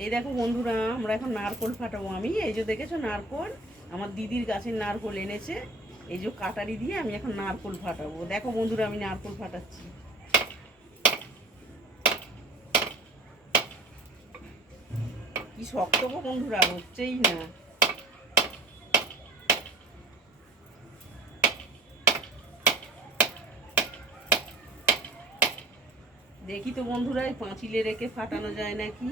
এই দেখো বন্ধুরা, আমরা এখন নারকোল ফাটাবো। আমি এই যে দেখেছো নারকোল, আমার দিদির গাছের নারকোল এনেছে। এই যে কাটারি দিয়ে আমি এখন নারকোল ফাটাবো। দেখো বন্ধুরা, আমি নারকোল ফাটাচ্ছি। কি শক্ত গো বন্ধুরা, হচ্ছেই না। দেখি তো বন্ধুরা, এই পাঁচিলে রেখে ফাটানো যায় নাকি।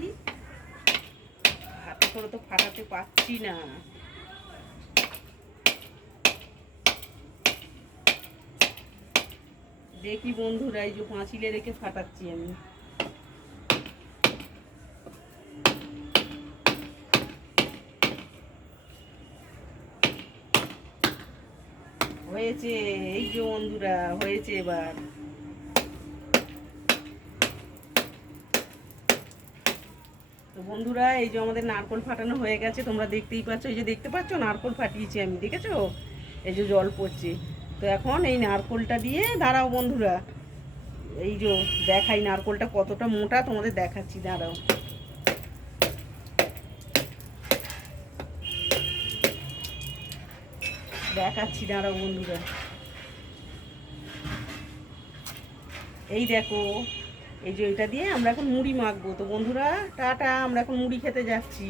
হাতে করে তো ফাটাতে পারছি না। দেখি বন্ধুরা, এই যে পাঁচিলে রেখে ফাটাচ্ছি আমি। হয়েছে, এই যে বন্ধুরা হয়েছে এবার। তো বন্ধুরা, এই যে আমাদের নারকোল ফাটানো হয়ে গেছে, তোমরা দেখতেই পাচ্ছ। এই যে দেখতে পাচ্ছ নারকোল ফাটিয়েছি আমি, দেখেছো? এই যে জল পড়ছে। তো এখন এই নারকোলটা দিয়ে, দাঁড়াও বন্ধুরা, এই যে দেখাই নারকোলটা কতটা মোটা, তোমাদের দেখাচ্ছি, দাঁড়াও। দেখাচ্ছি, দাঁড়াও বন্ধুরা। এই দেখো, এই যে এটা দিয়ে আমরা এখন মুড়ি মাখবো। তো বন্ধুরা টাটা, আমরা এখন মুড়ি খেতে যাচ্ছি।